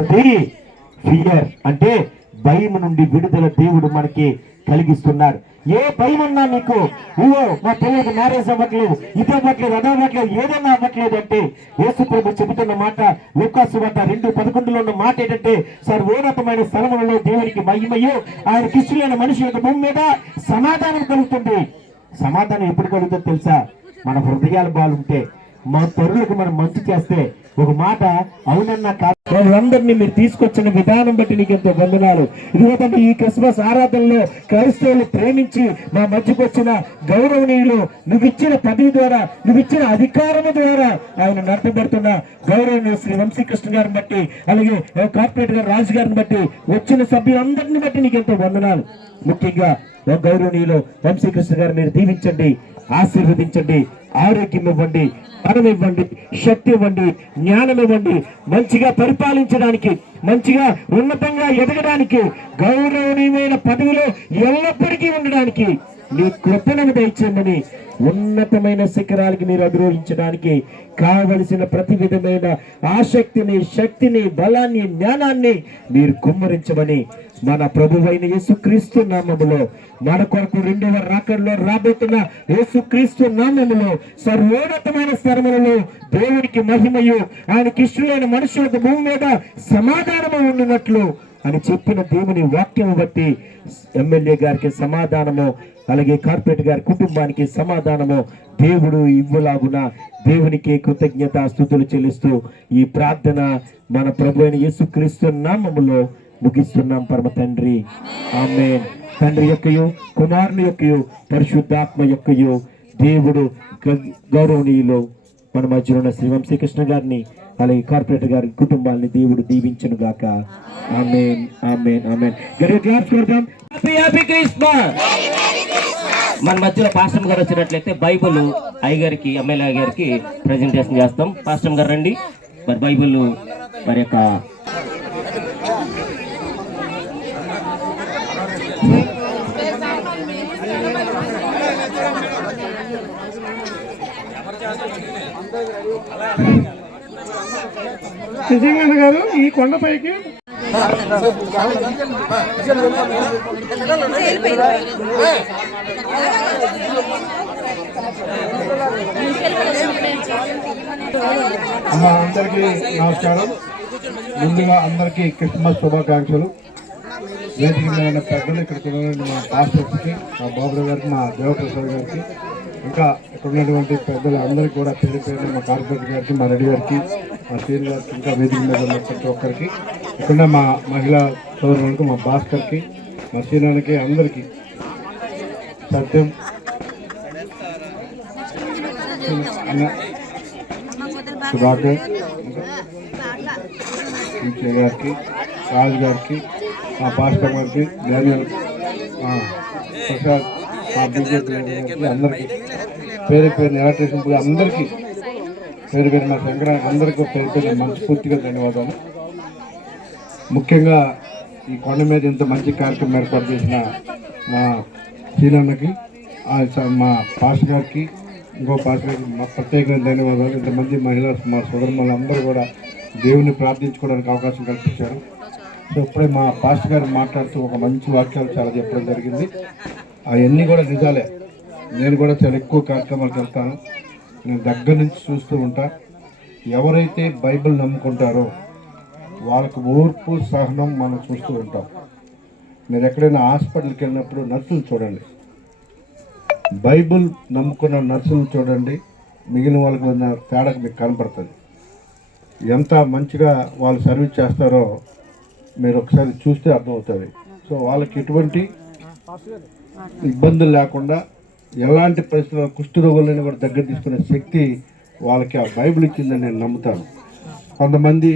Fear అంటే భయం నుండి విడుదల దేవుడు మనకి కలిగిస్తున్నాడు. ఏ భయం ఉన్నా మీకు, ఇవో మా పిల్లలకు మ్యారేజ్ అవ్వట్లేదు, ఇది అవ్వట్లేదు, అది అవ్వట్లేదు, ఏదైనా అవ్వట్లేదు అంటే యేసు ప్రభు చెబుతున్న మాట లూకాసు వార్త 2:11 ఉన్న మాట ఏంటంటే, సర్వోన్నతమైన స్థలములలో దేవునికి మహిమయు ఆయన కిష్టులైన మనుషులకు భూమి మీద సమాధానం కలుగుతుంది. సమాధానం ఎప్పుడు కలుగుతుందో తెలుసా? మన హృదయాలు బాగుంటే, మా పరులకు మనం మంచి చేస్తే. ఒక మాట అవునన్నా కాదు, వాళ్ళందరినీ మీరు తీసుకొచ్చిన విధానం బట్టి నీకు ఎంతో వందనాలు. ఇదిగోదంటే ఈ క్రిస్మస్ ఆరాధనలో క్రైస్తవులు ప్రేమించి మా మధ్యకు వచ్చిన గౌరవనీయులు, నువ్వు ఇచ్చిన పదవి ద్వారా, నువ్వు ఇచ్చిన అధికారము ద్వారా ఆయన నడపబడుతున్న గౌరవనీయులు శ్రీ వంశీకృష్ణ గారిని బట్టి, అలాగే కార్పొరేట్ గారు రాజు గారిని బట్టి, వచ్చిన సభ్యులందరిని బట్టి నీకు ఎంతో వందనాలు. ముఖ్యంగా గౌరవనీయులు వంశీకృష్ణ గారు మీరు దీవించండి, ఆశీర్వదించండి, ఆరోగ్యం ఇవ్వండి, బలం ఇవ్వండి, శక్తి ఇవ్వండి, జ్ఞానం ఇవ్వండి, మంచిగా పరిపాలించడానికి, మంచిగా ఉన్నతంగా ఎదగడానికి, గౌరవనీయమైన పదవిలో ఎల్లప్పటికీ ఉండడానికి మీ కృపను దయచేయమని, ఉన్నతమైన శిఖరాలకి మీరు అధిరోహించడానికి కావలసిన ప్రతి విధమైన ఆసక్తిని, శక్తిని, బలాన్ని, జ్ఞానాన్ని మీరు కుమ్మరించమని మన ప్రభువైన యేసుక్రీస్తు నామములో, మన కొరకు రెండవ రాకడలో రాబోతున్న యేసుక్రీస్తు నామములో, సర్వోన్నతమైన స్థలములలో దేవునికి మహిమయు ఆయనకి ఇష్టమైన మనుషులకు భూమి మీద సమాధానము ఉండినట్లు అని చెప్పిన దేవుని వాక్యం బట్టి ఎమ్మెల్యే గారికి సమాధానము, అలాగే కార్పొరేట్ గారి కుటుంబానికి సమాధానము దేవుడు ఇవ్వలాగున దేవునికి కృతజ్ఞత స్తుతులు చెల్లిస్తూ ఈ ప్రార్థన మన ప్రభు అయిన యేసుక్రీస్తు నామములో ముగిస్తున్నాం పరమ తండ్రి. ఆమేన్. తండ్రి యొక్కయు, కుమారుని యొక్కయు, పరిశుద్ధాత్మ యొక్కయు దేవుడు గౌరవనీయులు మన మధ్యలో ఉన్న శ్రీ వంశీకృష్ణ గారిని, అలాగే కార్పొరేటర్ గారి కుటుంబాన్ని దేవుడు దీవించును గాక. ఆమేన్, ఆమేన్, ఆమేన్. గట్టిగా క్లాప్స్ కొడదాం. Happy Christmas. మన మధ్యలో పాస్టర్ గారు వచ్చినట్లయితే బైబిల్ అయ్యగారికి, ఎమ్మెల్యే గారికి ప్రెజెంటేషన్ చేస్తాం. పాస్టర్ గారు రండి. మరి బైబిల్ మరి యొక్క నిజంగా గారు ఈ కొండపైకి అందరికీ నమస్కారం. ముందుగా అందరికీ క్రిస్మస్ శుభాకాంక్షలు. వేదిక మీద పెద్దలు, ఇక్కడ మా పాస్టర్స్కి, మా బాబు గారికి, మా దేవప్రసాద్ గారికి, ఇంకా ఇక్కడ ఉన్నటువంటి పెద్దలు అందరికీ కూడా పేరు పేరు, మా కార్పొరేటర్ గారికి, మా రెడ్డి గారికి, మా సీన్ గారికి, ఇంకా వేదిక మీద ఉన్న ప్రతి ఒక్కరికి, ఇక్కడ మా మహిళా సోదరులకు, మా భాస్కర్కి, మా సీనానికి, అందరికీ సత్యం సుధాకర్ గారికి, రాజు గారికి, మా భాస్కర్ గారికి, డానియల్, ప్రసాద్, మా బీజేపీ అందరికీ పేరు పేరు ఎలక్ట్రీషియన్ అందరికీ పేరు పేరు, మా శంకరానికి అందరికీ పేరు పేరు మనస్ఫూర్తిగా ధన్యవాదాలు. ముఖ్యంగా ఈ కొండ మీద ఇంత మంచి కార్యక్రమం ఏర్పాటు చేసిన మా సీనన్నకి, మా పాస్టర్ గారికి, ఇంకో పాస్టర్ గారికి మా ప్రత్యేకమైన ధన్యవాదాలు. ఇంతమంది మహిళా, మా సోదరులు అందరూ కూడా దేవుని ప్రార్థించుకోవడానికి అవకాశం కల్పించారు. సో ఇప్పుడే మా పాస్టర్ గారు మాట్లాడుతూ ఒక మంచి వాక్యాలు చాలా చెప్పడం జరిగింది. అవన్నీ కూడా నిజాలే. నేను కూడా చాలా ఎక్కువ కార్యక్రమాలకు వెళ్తాను, నేను దగ్గర నుంచి చూస్తూ ఉంటా. ఎవరైతే బైబిల్ నమ్ముకుంటారో వాళ్ళకు ఓర్పు, సహనం మనం చూస్తూ ఉంటాం. మీరు ఎక్కడైనా హాస్పిటల్కి వెళ్ళినప్పుడు నర్సులు చూడండి, బైబిల్ నమ్ముకున్న నర్సులు చూడండి, మిగిలిన వాళ్ళకి ఉన్న తేడాకు మీకు కనపడుతుంది. ఎంత మంచిగా వాళ్ళు సర్వీస్ చేస్తారో మీరు ఒకసారి చూస్తే అర్థమవుతుంది. సో వాళ్ళకి ఎటువంటి ఇబ్బందులు లేకుండా, ఎలాంటి పరిస్థితుల్లో కుష్ఠరోగులను కూడా దగ్గర తీసుకునే శక్తి వాళ్ళకి ఆ బైబిల్ ఇచ్చిందని నేను నమ్ముతాను. కొంతమంది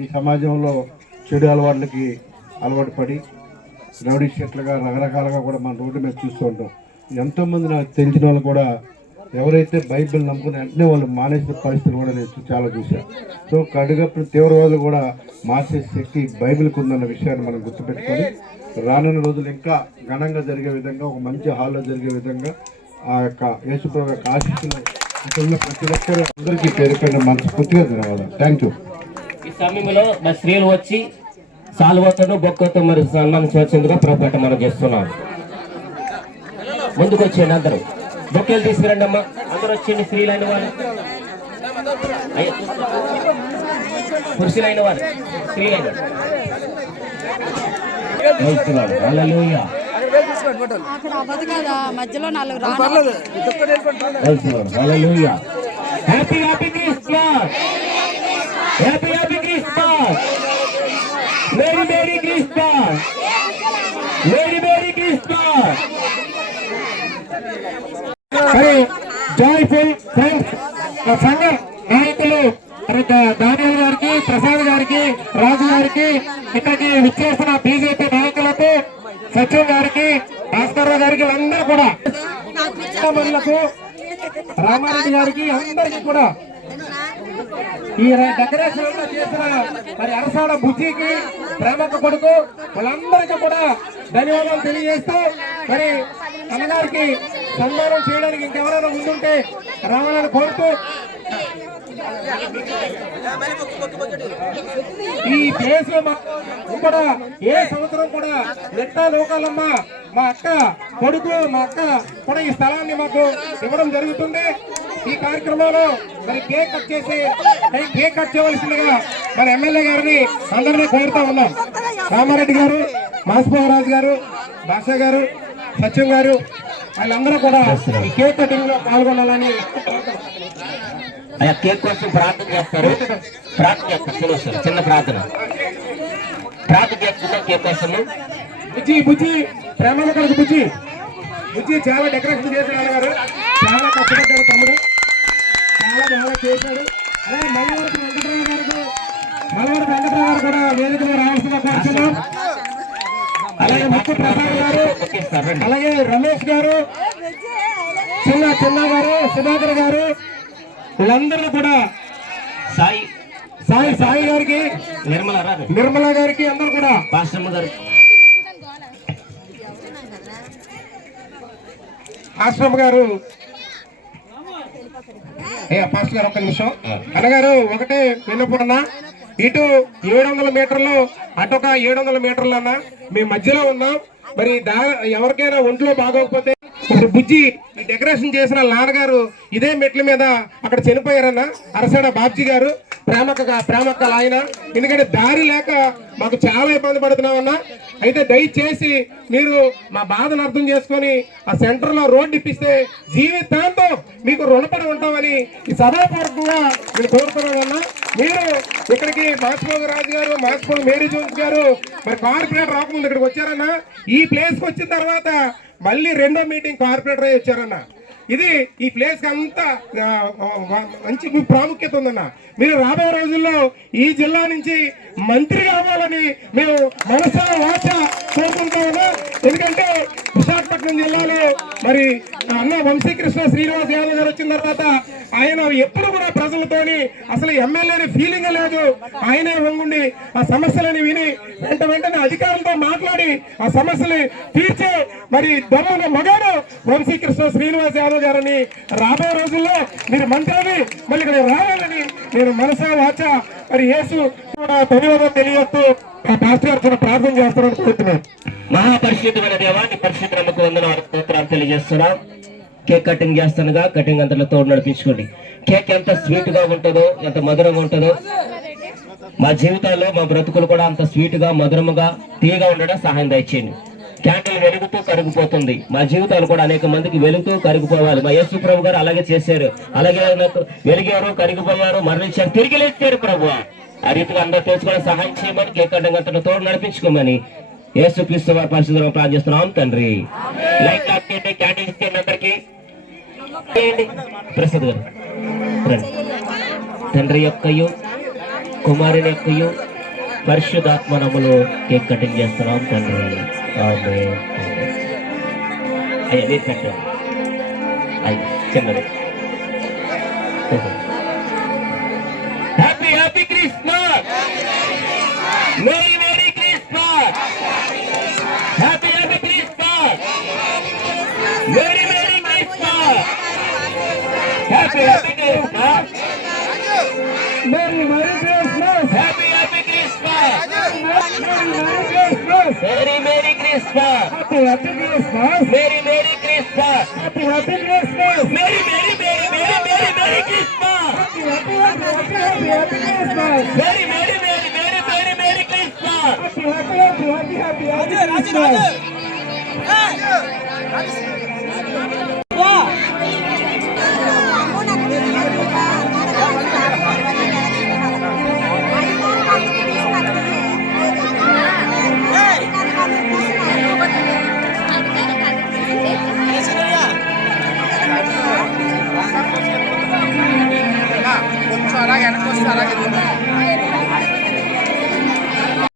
ఈ సమాజంలో చెడు అలవాట్లకి అలవాటు పడి రౌడీ షీట్లుగా రకరకాలుగా కూడా మన రోడ్డు మీద చూస్తూ ఉంటాం. ఎంతోమంది నాకు తెలిసిన వాళ్ళు కూడా ఎవరైతే బైబిల్ నమ్ముకుని వెంటనే వాళ్ళు మానేసిన పరిస్థితులు కూడా నేను చాలా చూశాను. సో కడుగప్పుడు తీవ్రవాదులు కూడా మార్చే శక్తి బైబిల్కి ఉందన్న విషయాన్ని మనం గుర్తుపెట్టుకొని రానున్న రోజులు ఇంకా ఘనంగా జరిగే విధంగా, ఒక మంచి హాల్లో జరిగే విధంగా ఆ యొక్క యేసుప్రభు యొక్క ఆశీస్సులు ఇక్కడ ప్రతి ఒక్కరు అందరికీ పేరు పేరు మనస్ఫూర్తిగా ధన్యవాదాలు. Thank you. ఈ సమయంలో మరి స్త్రీలు వచ్చి సాల్వతోను బొక్కతో మరి సన్మానించవలసిందిగా ప్రభుపేట మనం చేస్తున్నాం. ముందుకు వచ్చేయండి అందరూ, బొక్కేలు తీసుకురండి అమ్మా. అందరూ వచ్చేయండి, స్త్రీలైన వాళ్ళు, పురుషులైన వారు, స్త్రీలైన హల్లెలూయా. మధ్యలో నాలుగు hallelujah. Happy happy Christmas, happy happy Christmas, merry merry Christmas, merry merry Christmas. Joyful friends సంఘ నాయకులు దానియల్ గారికి, ప్రసాద్ గారికి, రాజు గారికి, ఇక్కడికి విచ్చేసిన బీజేపీ నాయకులకు, సచిన్ గారికి, భాస్కర్ గారికి, అందరూ కూడా మహిళలకు, రామారెడ్డి గారికి, అందరికీ కూడా ఈ డెకరేషన్ చేసిన మరి అరసాడ బుజ్జికి, ప్రేమక్క కొడుకు, వాళ్ళందరికీ కూడా ధన్యవాదాలు తెలియజేస్తూ మరి అన్నగారికి సన్మానం చేయడానికి ఇంకెవరైనా ముందుంటే రావాలని కోరుతూ ఈ ప్లేస్ లో కూడా ఏ సంవత్సరం కూడా నెట్టా లోకాలమ్మ మా అక్క కొడుకు, మా అక్క కూడా ఈ స్థలాన్ని మాకు ఇవ్వడం జరుగుతుంది. ఈ కార్యక్రమంలో మరి కేక్ కట్ చేయవలసిందిగా మన ఎమ్మెల్యే గారిని అందరినీ కోరుతా ఉన్నాం. రామారెడ్డి గారు, మాసిపోరాజు గారు, భాష గారు, సత్యం గారు, వాళ్ళందరూ కూడా ఈ కేక్ కటింగ్ లో పాల్గొనాలని అయ్యా కేక్ కోసం ప్రార్థన చేస్తారు, చిన్న ప్రార్థన చేస్తున్నా కేక్ కోసము. బుజ్జి ప్రేమల కొడుకు బుజ్జి చాలా డెకరేషన్ చేశాడు గారు, చాలా కష్టపడ్డాడు తమ్ముడు, చాలా బాగా చేశాడు. అలాగే మల్లవరపు వెంకటరావు గారు కూడా వేదికలో రావాల్సిన కోరుతున్నాం. అలాగే ముక్కు ప్రసాద్ గారు, అలాగే రమేష్ గారు, చిన్న గారు, సుధాకర్ గారు, వీళ్ళందరూ కూడా సాయి గారికి, నిర్మల గారికి, అందరూ కూడా పాస్టమ్మ గారు, ఆశ్రమ్ గారు, పాస్టర్ గారు ఒక్క నిమిషం. అన్నగారు ఒకటే విన్నప్పుడన్నా ఇటు 700 మీటర్లు, అటొక 700 మీటర్లు అన్నా మేము మధ్యలో ఉన్నాం. మరి ఎవరికైనా ఒంట్లో బాగోకపోతే ఇప్పుడు బుజ్జి ఈ డెకరేషన్ చేసిన నాన్నగారు ఇదే మెట్ల మీద అక్కడ చనిపోయారన్న, అరసాడ బాబ్జీ గారు, ప్రేమక్కల ఆయన. ఎందుకంటే దారి లేక మాకు చాలా ఇబ్బంది పడుతున్నామన్నా. అయితే దయచేసి మీరు మా బాధను అర్థం చేసుకొని ఆ సెంటర్లో రోడ్డు ఇప్పిస్తే జీవితాంతం మీకు రుణపడి ఉంటామని ఈ సభాపూర్వకంగా నేను కోరుతున్నానన్నా. మీరు ఇక్కడికి మాసిపోగు రాజు గారు, మాసిపోగు మేరీ జోన్స్ గారు మరి కార్పొరేటర్ రాకముందు ఇక్కడికి వచ్చారన్నా. ఈ ప్లేస్కి వచ్చిన తర్వాత మళ్ళీ రెండో మీటింగ్ కార్పొరేటర్ అయ్యి వచ్చారన్న. ఇది ఈ ప్లేస్ కి అంతా మంచి ప్రాముఖ్యత ఉందన్న. మీరు రాబోయే రోజుల్లో ఈ జిల్లా నుంచి మంత్రి కావాలని మేము మనసా వాచ కోరుకుంటా ఉన్నా. ఎందుకంటే విశాఖపట్నం జిల్లాలో మరి అన్న వంశీకృష్ణ శ్రీనివాస్ యాదవ్ గారు వచ్చిన తర్వాత ఆయన ఎప్పుడు కూడా ప్రజలతోని అసలు ఎమ్మెల్యేని ఫీలింగ్ లేదు. ఆయనే వంగుండి ఆ సమస్యలని విని వెంటనే అధికారులతో మాట్లాడి ఆ సమస్యలు తీర్చే మరి దొంగ మగాడు వంశీకృష్ణ శ్రీనివాస్ యాదవ్ గారని. రాబోయే రోజుల్లో మీరు మంత్రిని మళ్ళీ ఇక్కడ రావాలని నేను మనసా వాచ మరి యేసు కూడా ధన్యవాదాలు తెలియజేస్తూ ఆ పాస్టర్ గారు ప్రార్థన చేస్తారని కోరుతున్నాను. మహాపరిశుద్ధమైన దేవాన్ని పరిశుద్ధ నమ్మకం వందనాలు స్తోత్రాలు తెలియజేస్తున్నాం. కేక్ కటింగ్ చేస్తానుగా కటింగ్ అంతలో తోడు నడిపించుకోండి. కేక్ ఎంత స్వీట్ గా ఉంటుందో, ఎంత మధురంగా ఉంటుందో, మా జీవితాల్లో మా బ్రతుకులు కూడా అంత స్వీట్ గా, మధురముగా, తీయగా ఉండడం సహాయం దయచేయండి. క్యాండిల్ వెలుగుతూ కరిగిపోతుంది. మా జీవితాలు కూడా అనేక మందికి వెలుగుతూ కరిగిపోవాలి. మా యేసు ప్రభు గారు అలాగే చేశారు. అలాగే వెలిగారు, కరిగిపోయారు, మరణించారు, తిరిగి లేచారు ప్రభు. ఆ రీతిగా అందరూ తెలుసుకోవడం సహాయం చేయమని, కేక్ కటింగ్ అంతలో తోడు నడిపించుకోమని యేసు క్రీస్తు వారి పరిశుద్ధంగా ప్రార్థిస్తున్నాం తండ్రి. లైక్ చేయండి, క్యాండిల్ ఇచ్చేయండి అందరికి. ప్రసాద్ గారు తండ్రి యొక్కయు కుమారుని యొక్కయు పరిశుద్ధాత్మ నామములో కేక్ కటింగ్ చేస్తున్నాం తండ్రి. ఆమేన్. అయ్యా మీరు పెట్టండి. అయ్యి చిన్నది. Happy happy Christmas, merry merry Christmas, happy happy Christmas, merry merry Christmas, happy happy Christmas, merry merry Christmas, happy Merry Merry Christmas. Happy Happy Christmas. Merry Merry Christmas. Happy Happy Christmas. Merry Merry Merry Merry Merry Merry Christmas. Happy Happy Happy Happy Happy Happy Christmas. Merry Merry Merry Merry Merry Merry Christmas. Happy Happy Happy Happy Happy Happy Christmas.